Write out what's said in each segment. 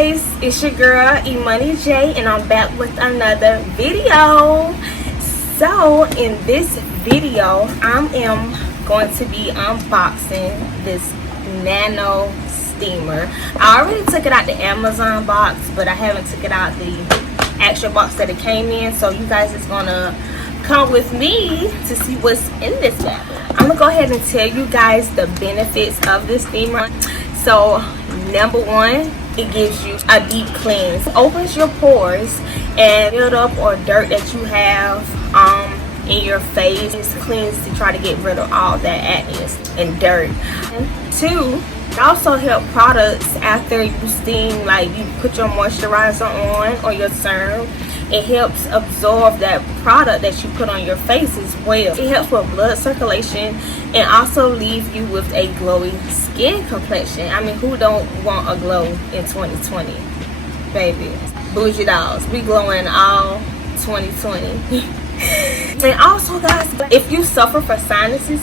guys, it's your girl Imani J, and I'm back with another video. So in this video I am going to be unboxing this NanoSteamer. I already took it out the Amazon box, but I haven't took it out the actual box that it came in, so you guys is gonna come with me to see what's in this bag. I'm gonna go ahead and tell you guys the benefits of this steamer. So number one, it gives you a deep cleanse, opens your pores and build up or dirt that you have in your face. It's cleans to try to get rid of all that acne and dirt. And two, it also help products after you steam, like you put your moisturizer on or your serum. It helps absorb that product that you put on your face as well. It helps with blood circulation and also leave you with a glowy skin complexion. I mean, who don't want a glow in 2020? Baby, bougie dolls, we glowing all 2020. And also guys, if you suffer from sinuses,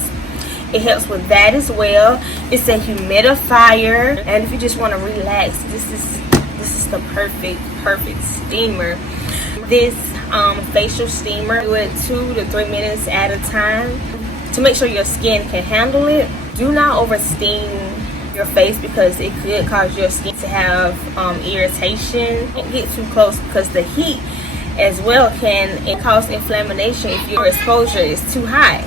it helps with that as well. It's a humidifier, and if you just want to relax, this is the perfect steamer. This facial steamer, do it 2 to 3 minutes at a time to make sure your skin can handle it. Do not over steam your face because it could cause your skin to have irritation. Don't get too close because the heat as well can cause inflammation if your exposure is too high.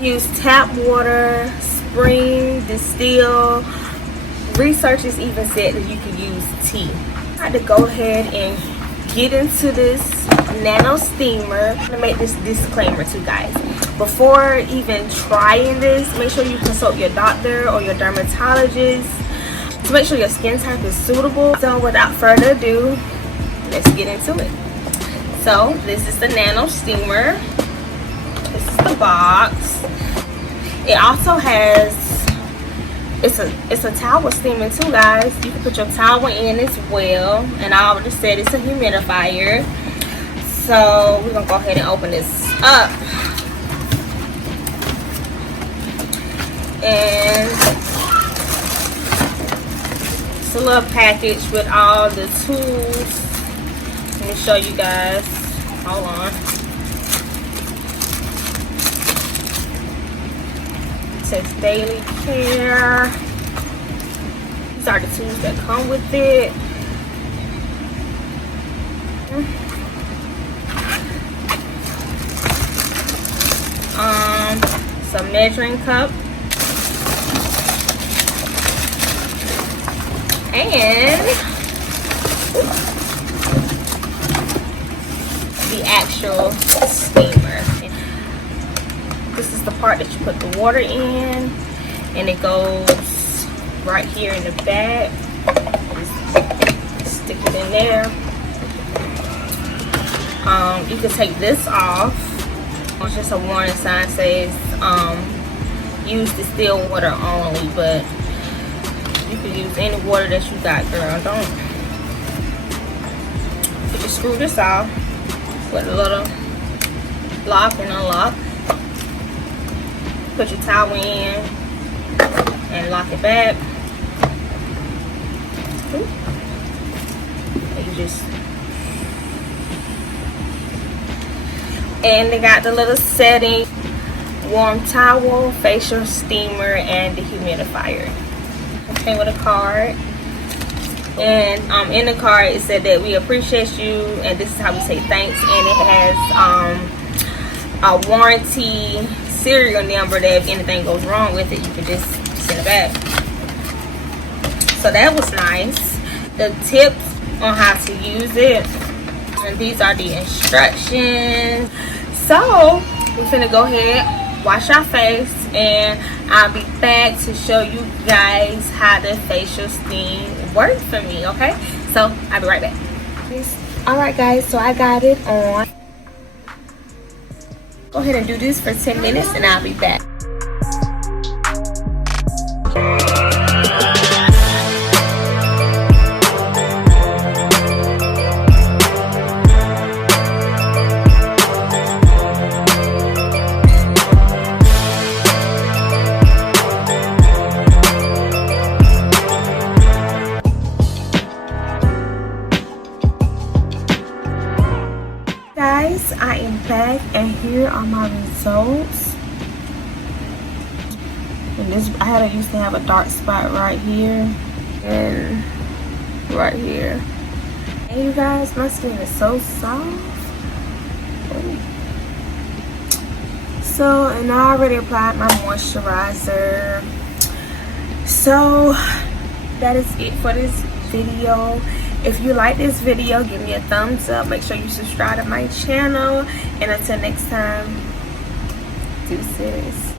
Use tap water, spring, distill. Researchers even said that you could use tea. I had to go ahead and get into this NanoSteamer. I'm gonna make this disclaimer to you guys. Before even trying this, make sure you consult your doctor or your dermatologist to make sure your skin type is suitable. So without further ado, let's get into it. So this is the NanoSteamer. This is the box. It also has, it's a towel steamer too, guys. You can put your towel in as well. And I already said it's a humidifier. So we're gonna go ahead and open this up. And it's a little package with all the tools. Let me show you guys. Hold on. It says daily care. These are the tools that come with it. Some measuring cup. And the actual steamer. This is the part that you put the water in, and it goes right here in the back. Just stick it in there. You can take this off. It's just a warning sign says use distilled water only, but you can use any water that you got, girl. Don't. You just screw this off with a little lock and unlock. Put your towel in and lock it back. And you just, and they got the little setting: warm towel, facial steamer, and the humidifier. It came with a card, and in the card it said that we appreciate you, and this is how we say thanks. And it has a warranty serial number that if anything goes wrong with it, you can just send it back. So that was nice. The tips on how to use it, and these are the instructions. So we're gonna go ahead, wash our face, and I'll be back to show you guys how the facial steam works for me. Okay, so I'll be right back. All right guys, so I got it on. Go ahead and do this for 10 minutes and I'll be back. guys, I am back and here are my results. And this, I used to have a dark spot right here and right here. And you guys, my skin is so soft. Ooh. So, and I already applied my moisturizer. So that is it for this video. If you like this video, give me a thumbs up. Make sure you subscribe to my channel. And until next time, deuces.